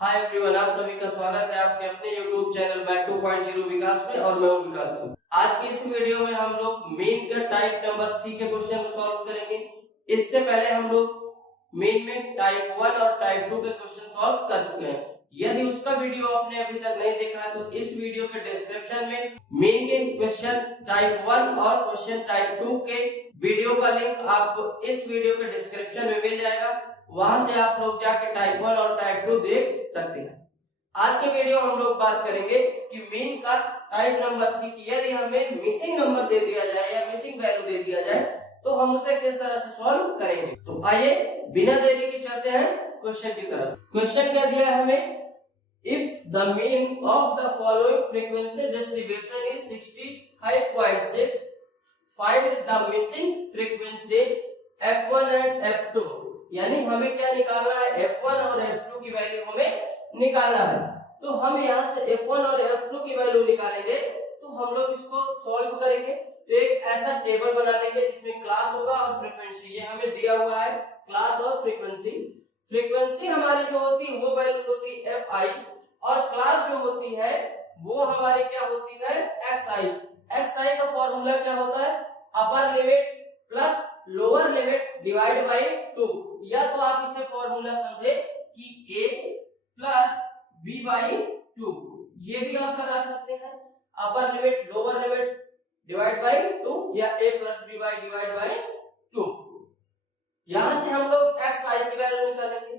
Hi everyone, आप सभी का स्वागत है आपके अपने YouTube चैनल बैक 2.0 विकास में और मैं हूं विकास सिंह। आज की इस वीडियो में हम लोग मेन का टाइप नंबर 3 के क्वेश्चन को सॉल्व करेंगे। इससे पहले हम लोग मेन में टाइप 1 और टाइप 2 के क्वेश्चन सॉल्व कर चुके हैं। यदि उसका वीडियो आपने अभी तक नहीं देखा है तो इस वीडियो के डिस्क्रिप्शन में मेन के क्वेश्चन टाइप 1 और क्वेश्चन टाइप 2 के वीडियो का लिंक आपको इस वीडियो के डिस्क्रिप्शन में मिल जाएगा। वहां से आप लोग जाके टाइप 1 और टाइप 2 देख सकते हैं। आज के वीडियो हम लोग बात करेंगे कि मेन का टाइप नंबर 3 की यदि हमें मिसिंग नंबर दे दिया जाए या मिसिंग वैल्यू दे दिया जाए तो हम उसे किस तरह से सॉल्व करेंगे। तो आइए बिना देरी के चलते हैं क्वेश्चन की तरफ। क्वेश्चन क्या दिया है हमें, if the mean of the following frequency distribution is 65.6, find the missing frequency f1 and f2। यानी हमें क्या निकालना है, f1 और f2 की वैल्यू हमें निकालना है। तो हम यहाँ से f1 और f2 की वैल्यू निकालेंगे तो हम लोग इसको सॉल्व करेंगे। तो एक ऐसा टेबल बना लेंगे जिसमें क्लास होगा और फ्रीक्वेंसी, ये हमें दिया हुआ है क्लास और फ्रीक्वेंसी। फ्रीक्वेंसी हमारी जो होती है वो वैल्यू होती है fi और क्लास जो होती है वो हमारी क्या होती है xi। xi का फॉर्मूला क्या होता है, upper limit plus lower limit divide by 2। या तो आप इसे फॉर्मूला समझे कि a प्लस b बाई 2, ये भी आप लगा सकते हैं। Upper limit lower limit divide by 2 या a plus b by divide by 2। यहां से हम लोग xi की वैल्यू निकालेंगे,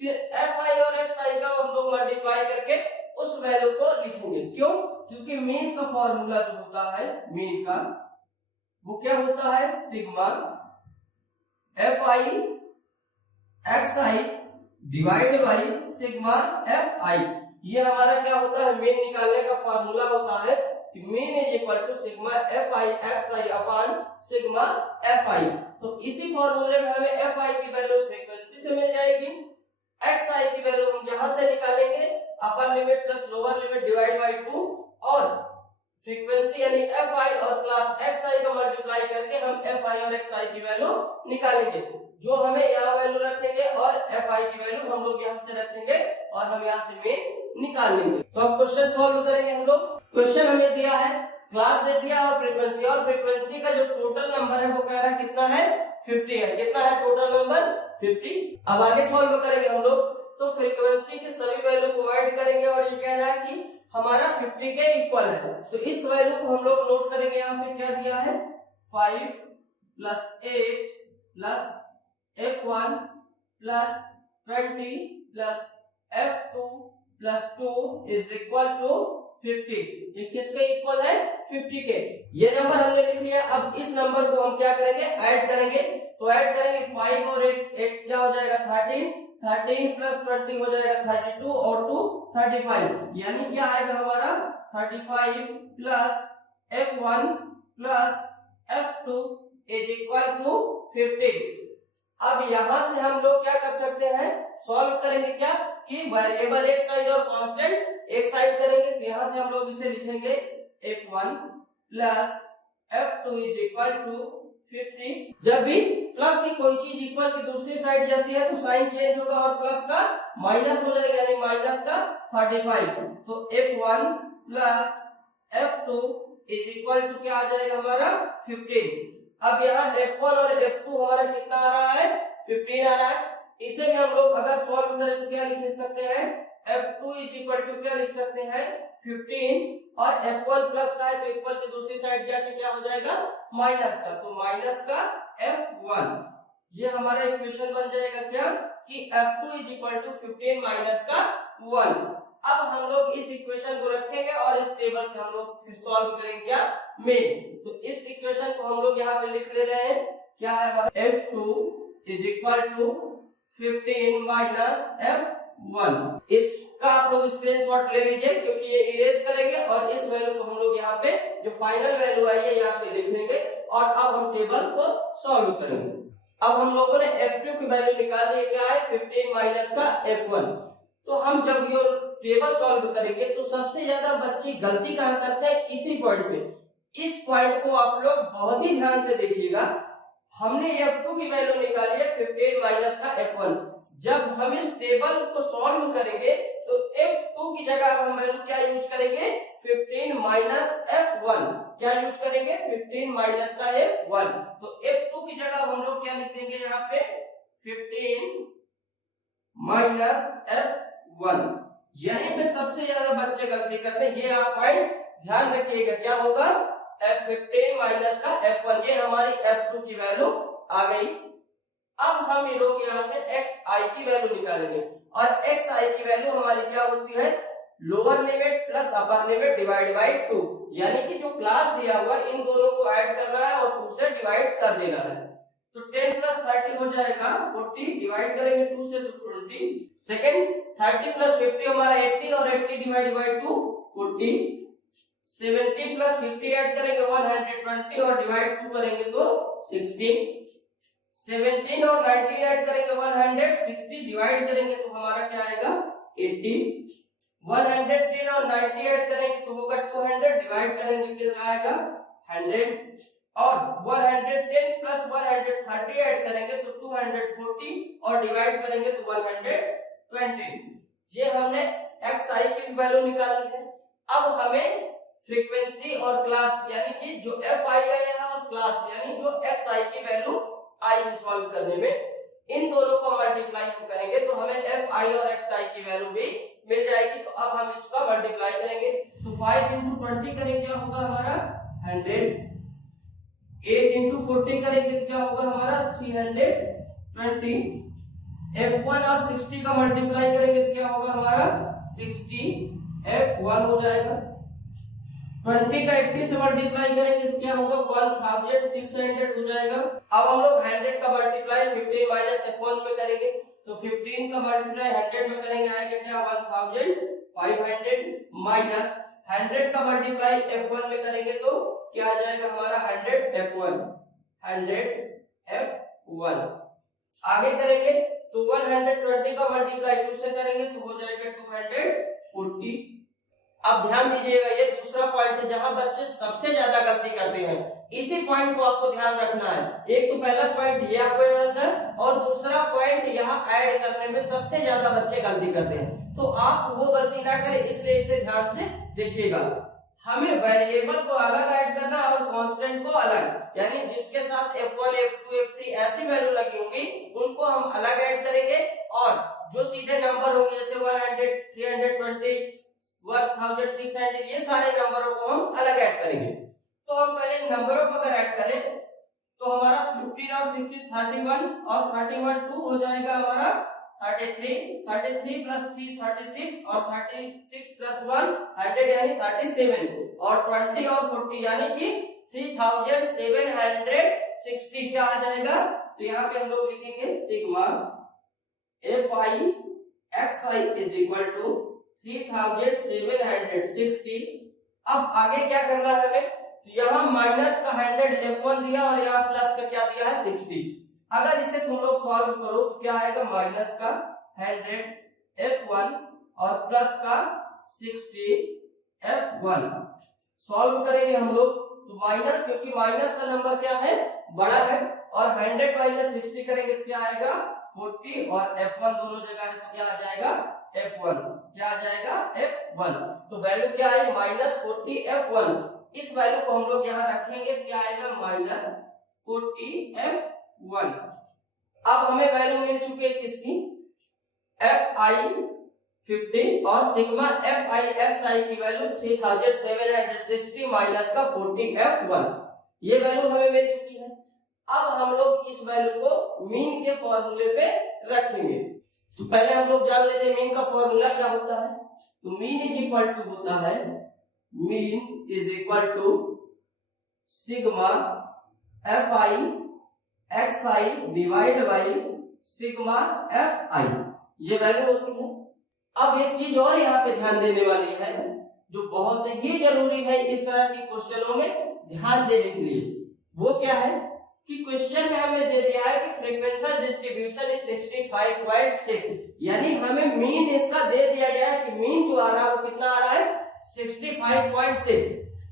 फिर fi और xi का हम लोग मल्टीप्लाई करके उस वैल्यू को लिखेंगे। क्यों? क्योंकि मीन का फॉर्मूला जो होता है मीन का वो क्या होता है, sigma fi xi divide by sigma fi। ये हमारा क्या होता है, मीन निकालने का फॉर्मूला होता है कि mean is equal to sigma fi xi upon sigma fi। तो इसी फॉर्मूले में हमें fi की वैल्यू फ्रीक्वेंसी से मिल जाएगी, xi की वैल्यू हम यहां से निकालेंगे upper limit plus lower limit divide by 2 और फ्रीक्वेंसी यानी fi और क्लास xi का मल्टीप्लाई करके हम fi और xi की वैल्यू निकालेंगे। जो हमें यहाँ वैल्यू रखेंगे और fi की वैल्यू हम लोग यहाँ से रखेंगे और हम यहाँ से मीन निकाल लेंगे। तो अब क्वेश्चन सॉल्व करेंगे हम लोग। क्वेश्चन हमें दिया है, क्लास दे दिया और फ्रीक्वेंसी का जो टोटल नंबर है वो कह रहा है कितना है, 50 है। कितना है टोटल नंबर, 50। अब आगे सॉल्व करेंगे हम लोग। तो फ्रीक्वेंसी के सभी वैल्यू को ऐड करेंगे और ये कह रहा है कि हमारा 50 के इक्वल है। तो इस वैल्यू को हम लोग नोट करेंगे। यहाँ पे क्या दिया है, 5 plus 8 plus f1 plus 20 plus f2 plus 2 is equal to 50। ये किसके इक्वल है, 50 के। ये नंबर हमने लिख लिया। अब इस नंबर को हम क्या करेंगे, ऐड करेंगे। तो ऐड करेंगे 5 और 8 क्या हो जाएगा 13 प्लस 20 हो जाएगा 32 और 2 35। यानी क्या आएगा हमारा 35 plus f1 plus f2 is equal to 50। अब यहां से हम लोग क्या कर सकते हैं, सॉल्व करेंगे क्या कि वेरिएबल एक साइड और कांस्टेंट एक साइड करेंगे। तो यहां से हम लोग इसे लिखेंगे f1 plus f2 is equal to 50। जब भी प्लस की कोई चीज इक्वल की दूसरी साइड जाती है तो साइन चेंज होगा और प्लस का माइनस हो जाएगा, यानी माइनस का 35। तो f1 plus f2 is equal to क्या आ जाएगा हमारा 15। अब यहाँ f1 और f2 हमारा कितना आ रहा है, 15 आ रहा है। इसे भी हम लोग अगर सॉल्व करें तो क्या लिख सकते हैं, f2 इज इक्वल टू क्या लिख सकते हैं 15 और f1 प्लस का है तो इक्वल की दूसरी साइड जाके क्या हो जाएगा माइनस का, तो माइनस का f1। ये हमारा इक्वेशन बन जाएगा क्या कि f2 is equal to 15 minus का 1। अब हम लोग इस इक्वेशन को रखेंगे और इस टेबल से हम लोग फिर सॉल्व करेंगे क्या मेन। तो इस इक्वेशन को हम लोग यहाँ पे लिख ले रहे हैं, क्या है हमारा f2 is equal to 15 minus f1। इसका आप लोग स्क्रीनशॉट ले लीजिए क्योंकि ये इरेज करेंगे और इस वैल्यू को हम लोग यहाँ पे जो फाइनल वैल्यू आई है यहाँ पे लिख लेंगे और अब हम टेबल को सॉल्व करेंगे। अब हम लोगों ने f2 की वैल्यू निकाल ली, क्या है 15 माइनस का f1। तो हम जब ये टेबल सॉल्व करेंगे तो सबसे ज्यादा बच्चे गलती कहाँ करते हैं, इसी पॉइंट पे। इस पॉइंट को आप लोग बहुत ही ध्यान से देखिएगा। हमने f2 की वैल्यू निकाली है 15 माइनस का f1। जब हम इस टेबल को सॉल्व करेंगे की जगह हम वैल्यू क्या यूज करेंगे 15 माइनस F1, क्या यूज करेंगे 15 माइनस का F1। तो F2 की जगह हम लोग क्या लिख देंगे यहाँ पे 15 माइनस F1। यहीं पे सबसे ज्यादा बच्चे गलती करते हैं, ये आप पॉइंट ध्यान रखिएगा। क्या होगा F15 माइनस का F1, ये हमारी F2 की वैल्यू आ गई। अब हम ये लोग यहाँ से xi की वैल्यू निकालेंगे और xi की वैल्यू हमारी क्या होती है lower limit plus upper limit divide by 2, यानी कि जो क्लास दिया हुआ इन दोनों को ऐड करना है और 2 से डिवाइड कर देना है। तो 10 प्लस 30 हो जाएगा 40, डिवाइड करेंगे 2 से तो 20। सेकंड 30 प्लस 50 हमारा 80 और 80 डिवाइड बाय 2 40। 70 प्लस 50 ऐड करेंगे 120 और डिवाइड 2 करेंगे तो 16। 17 और 19 ऐड करेंगे 160, डिवाइड करेंगे तो हमारा क्या आएगा 80। 110 और 90 ऐड करेंगे तो होगा 200, डिवाइड करेंगे कितना आएगा 100। और 110 प्लस 130 ऐड करेंगे तो 240 और डिवाइड करेंगे तो 120। ये हमने xi की वैल्यू निकाली है। अब हमें फ्रीक्वेंसी और क्लास यानी कि जो fi है और क्लास यानी जो xi की वैल्यू आई सॉल्व करने में इन दोनों को मल्टीप्लाई हम करेंगे तो हमें fi और xi की वैल्यू भी मिल जाएगी। तो अब हम इसका मल्टीप्लाई करेंगे तो 5 into 20 करेंगे क्या होगा हमारा 100, 8 into 40 करेंगे तो क्या होगा हमारा 320, f1 और 60 का मल्टीप्लाई करेंगे तो क्या होगा हमारा 60 f1 हो जाएगा। 20 का 80 से मल्टीप्लाई करेंगे तो क्या होगा 1600 हो जाएगा। अब हम लोग 100 का मल्टीप्लाई 15 माइनस f1 में करेंगे तो 15 का मल्टीप्लाई 100 में करेंगे आएगा क्या 1500 माइनस 100 का मल्टीप्लाई f1 में करेंगे तो क्या आ जाएगा हमारा 100 f1। आगे करेंगे तो 120 का मल्टीप्लाई 2 से करेंगे तो हो जाएगा 240। अब ध्यान दीजिएगा ये दूसरा पॉइंट है जहां बच्चे सबसे ज्यादा गलती करते हैं, इसी पॉइंट को आपको ध्यान रखना है। एक तो पहला पॉइंट ये आपको याद रखना है और दूसरा पॉइंट यहाँ ऐड करने में सबसे ज्यादा बच्चे गलती करते हैं, तो आप वो गलती ना करें इसलिए इसे ध्यान से देखिएगा। हमें वेरिएबल को अलग ऐड करना और कांस्टेंट को अलग, यानी जिसके साथ f1 f2 f3 ऐसी वैल्यू लगी होंगी उनको हम अलग ऐड करेंगे और जो सीधे नंबर होंगे जैसे 100 320 1600 ये सारे नंबरों को हम अलग ऐड करेंगे। तो हम पहले नंबरों को अगर ऐड करें तो हमारा 15 और 16 31 और 31 2 हो जाएगा हमारा 33 प्लस 3 36 और 36 प्लस 1 100 यानी 37 और 20 और 40 यानी कि 3760 क्या आ जाएगा। तो यहाँ पे हम लोग लिखेंगे sigma fi xi is equal to 3760। अब आगे क्या करना है हमें, तो यहाँ माइनस का 100 f1 दिया और यहाँ प्लस का क्या दिया है 60। अगर इसे तुम लोग सॉल्व करो तो क्या आएगा माइनस का 100 f1 और प्लस का 60 f1। सॉल्व करेंगे हम लोग तो माइनस, क्योंकि माइनस का नंबर क्या है बड़ा है और 100 माइनस 60 करेंगे तो क्या आएगा 40 और f1 दोनों जगह है तो क्या आ जाएगा f1, क्या आ जाएगा f1। तो वैल्यू क्या है माइनस 40 f1। इस वैल्यू को हम लोग यहाँ रखेंगे क्या आएगा माइनस 40 f1। अब हमें वैल्यू मिल चुकी है किसकी fi 50 और सिग्मा fi xi की वैल्यू 3760 माइनस का 40 f1, ये वैल्यू हमें मिल चुकी है। अब हम लोग इस वैल्यू को मीन के फॉर्मूले पे रखेंगे। तो पहले हम लोग जान लेते हैं मीन का फॉर्मूला क्या होता है। तो मीन इज इक्वल टू होता है mean is equal to sigma fi xi divide by sigma fi, ये वैल्यू होती है। अब एक चीज और यहाँ पे ध्यान देने वाली है जो बहुत ही जरूरी है इस तरह के क्वेश्चनों में ध्यान देने के लिए, वो क्या है कि क्वेश्चन में हमें दे दिया है कि फ्रीक्वेंशियल डिस्ट्रीब्यूशन इज 65.6, यानी हमें मीन इसका दे दिया गया है कि मीन जो आ रहा है वो कितना आ रहा है 65.6।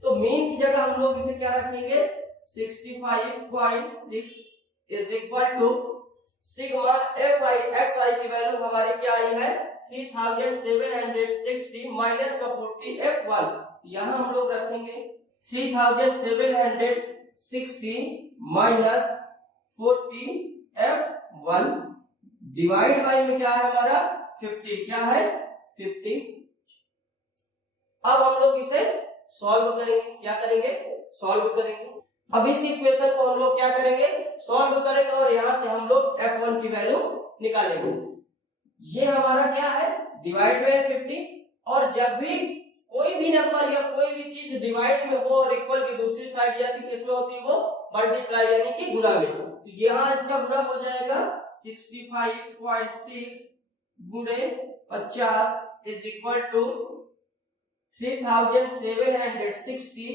तो मीन की जगह हम लोग इसे क्या रखेंगे 65.6 is equal to sigma fi xi की वैल्यू हमारी क्या आई है 3760 माइनस का 40 F1। यहाँ हम लोग रखेंगे 3760 माइनस 40 F1 डिवाइड बाई में क्या है हमारा 50, क्या है 50। अब हम लोग इसे सॉल्व करेंगे, क्या करेंगे सॉल्व करेंगे। अब इस इक्वेशन को हम लोग क्या करेंगे सॉल्व करेंगे और यहां से हम लोग F1 की वैल्यू निकालेंगे। ये हमारा क्या है डिवाइड बाय 50, और जब भी कोई भी नंबर या कोई भी चीज डिवाइड में हो और इक्वल की दूसरी साइड या किस में होती है वो मल्टीप्लाई यानी कि गुणा में, तो यहाँ इसका गुणा हो जाएगा 65.6 गुणे 50 इज इक्वल टू 3760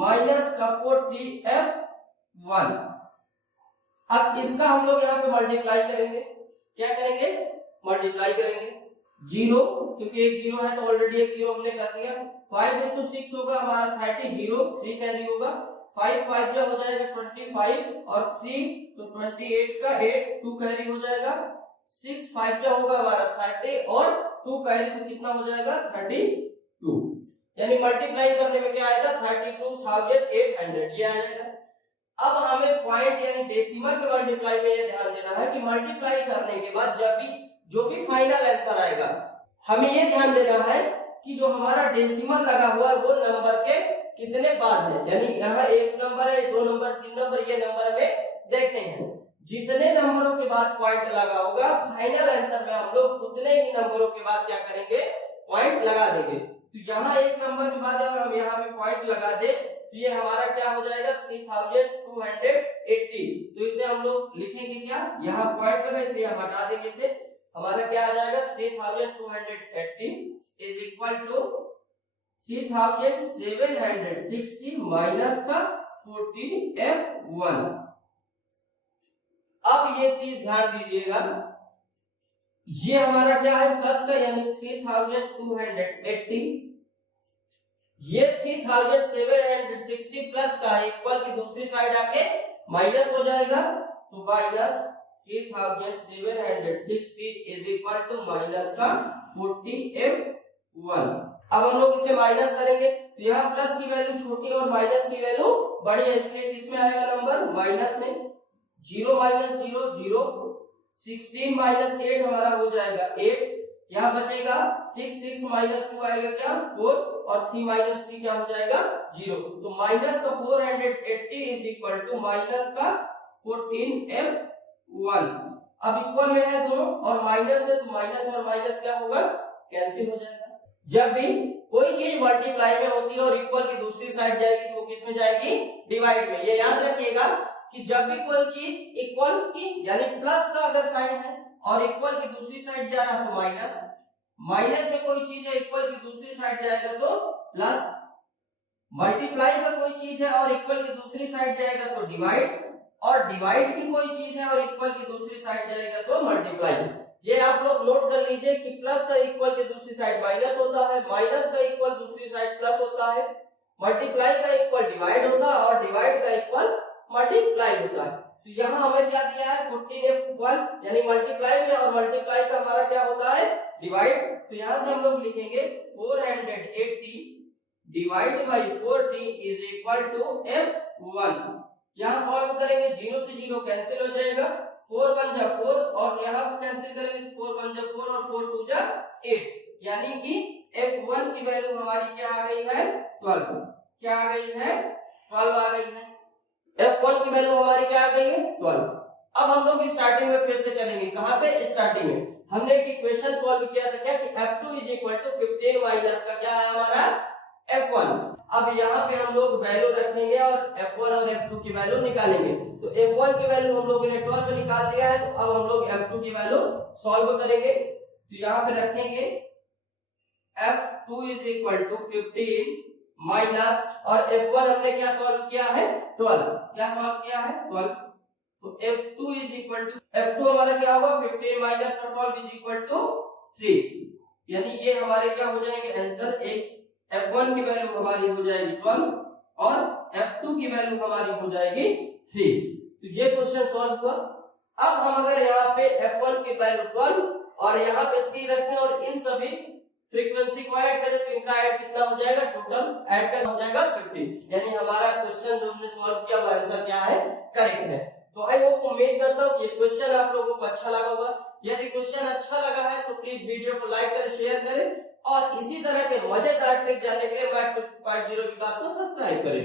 माइनस का 40 F1। अब इसका हम लोग यहाँ पे मल्टीप्लाई करेंगे, क्या करेंगे मल्टीप्लाई करेंगे। जीरो, क्योंकि एक जीरो है तो ऑलरेडी एक जीरो हमने कर दिया। 5 into 6 होगा हमारा 30, 0 3 कैरी होगा। 5 5 जो हो जाएगा 25 और 3 तो 28 का 8 2 कैरी हो जाएगा। 6 5 जो होगा हमारा 30 और 2 कैरी तो कितना हो जाएगा 32, यानी मल्टीप्लाई करने में क्या आएगा 32,800 ये आ जाएगा। अब हमें पॉइंट यानी डेसिमल के मल्टीप्लाई में ये ध्यान देना है कि मल्टीप्लाई करने के बाद जब भी जो भी फाइनल आंसर आएगा हमें ये ध्यान देना है कि जो हमारा डेसिमल लगा हुआ है वो नंबर के कितने बाद है, यानी यहाँ एक नंबर है 2 नंबर 3 नंबर ये नंबर में देखने हैं। जितने नंबरों के बाद पॉइंट लगा होगा फाइनल आंसर में हम लोग उतने ही नंबरों के बाद क्या करेंगे पॉइंट लगा देंगे। तो यहाँ एक नंबर के बाद अगर हम यहाँ पे पॉइंट लगा दे तो ये हमारा क्या हो जाएगा 3280। तो इसे हम लोग लिखेंगे क्या, यहाँ पॉइंट लगा इसलिए हम हटा देंगे इसे। हमारा क्या आ जाएगा 3280 इज इक्वल टू 3760 माइनस का 40 F1। अब ये चीज ध्यान दीजिएगा, ये हमारा क्या है प्लस का यानी 3280, ये 3760 प्लस का इक्वल की दूसरी साइड आके माइनस हो जाएगा, तो minus 3760 is equal to minus का 40 F1। अब हम लोग इसे माइनस करेंगे तो यहाँ प्लस की वैल्यू छोटी और माइनस की वैल्यू बड़ी है, इसलिए किसमें आएगा नंबर माइनस में। 0 माइनस 0 0, 16 माइनस 8 हमारा हो जाएगा 8, यहाँ बचेगा 6 6 माइनस 2 आएगा क्या 4 और 3 माइनस 3 क्या हो जाएगा 0। तो माइनस का 480 इज इक्वल टू माइनस का 14 F1। अब इक्वल में है दोनों और माइनस है तो माइनस और माइनस क्या होगा कैंसिल हो जाएगा। जब भी कोई चीज मल्टीप्लाई में होती है और इक्वल की दूसरी साइड जाएगी तो किस में जाएगी डिवाइड में। ये याद रखिएगा कि जब भी कोई चीज इक्वल की यानी प्लस का अगर साइन है और इक्वल की दूसरी साइड जा रहा है तो माइनस, माइनस में कोई चीज है इक्वल की दूसरी साइड जाएगा तो प्लस, मल्टीप्लाई का कोई चीज है और इक्वल की दूसरी साइड जाएगा तो डिवाइड, और डिवाइड की कोई चीज है और इक्वल की दूसरी साइड जाएगा तो मल्टीप्लाई। ये आप लोग नोट कर लीजिए कि प्लस का इक्वल की दूसरी साइड माइनस होता है, माइनस का इक्वल दूसरी साइड प्लस होता है, मल्टीप्लाई का इक्वल डिवाइड होता है और डिवाइड का इक्वल मल्टीप्लाई होता है। तो यहाँ हमें क्या दिया है 14F1 यानी मल्टीप्लाई में, और मल्टीप्लाई का हमारा क्या होता है डिवाइड। तो यहाँ से हम लोग लिखेंगे 480 divide by 40 is equal to F1। यहाँ सॉल्व करेंगे 0 से 0 कैंसिल हो जाएगा, 4 1 जा 4 और यहाँ पे कैंसिल करेंगे 4 1 जा 4 और 4 2 जा 8, यानी कि F1 की वैल्यू हमारी क्या आ गई है 12। क्या आ गई है 12 आ गई है। F1 की वैल्यू हमारी क्या आ गई है 12। अब हम लोग स्टार्टिंग में फिर से चलेंगे, कहां पे स्टार्टिंग में हमने एक इक्वेशन सॉल्व किया था क्या कि F2 is equal to 15 minus का क्या है हमारा F1। अब यहाँ पे हम लोग वैल्यू रखेंगे और F1 और F2 की वैल्यू निकालेंगे। तो F1 की वैल्यू हम लोगों ने 12 पे निकाल लिया है, तो अब हम लोग F2 की वैल्यू सॉल्व करेंगे। तो यहाँ पे रखेंगे F2 is equal to 15 minus और F1 हमने क्या सॉल्व किया है 12, क्या सॉल्व किया है 12। तो F2 is equal to F2 हमारा क्या होगा 15 माइनस का 12 इज इक्वल टू 3, यानी ये हमारे क्या हो जाएंगे आंसर। एक F1 की वैल्यू हमारी हो जाएगी 12 और F2 की वैल्यू हमारी हो जाएगी 3। तो ये क्वेश्चन सॉल्व हुआ। अब हम अगर यहाँ पे F1 की वैल्यू 12 और यहाँ पे 3 रखें और इन सभी फ्रीक्वेंसी को ऐड करें तो इनका ऐड कितना हो जाएगा, टोटल ऐड कर हो जाएगा 50। यानी हमारा क्वेश्चन जो हमने सॉल्व किया वो आंसर क्या है, करेक्ट है। तो आई होप, उम्मीद करता हूँ कि क्वेश्चन आप लोगों को अच्छा लगा होगा। यदि क्वेश्चन अच्छा लगा है तो प्लीज वीडियो को लाइक करें, शेयर करें और इसी तरह के मजेदार ट्रिक जानने के लिए मैथ 2.0 विकास को सब्सक्राइब करें।